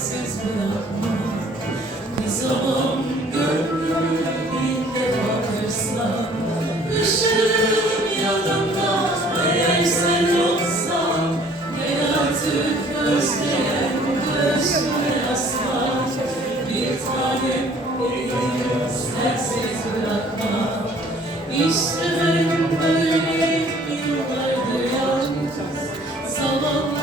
sensiz bırakma Kızamam gönlüme bir defa kırsan Işığım yanımda eğer sen yoksan Ben artık özleyen gözüme aslan Bir tanem benim sensiz bırakma İşte böyle yıllardır yalnız Zavallı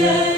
Hallelujah.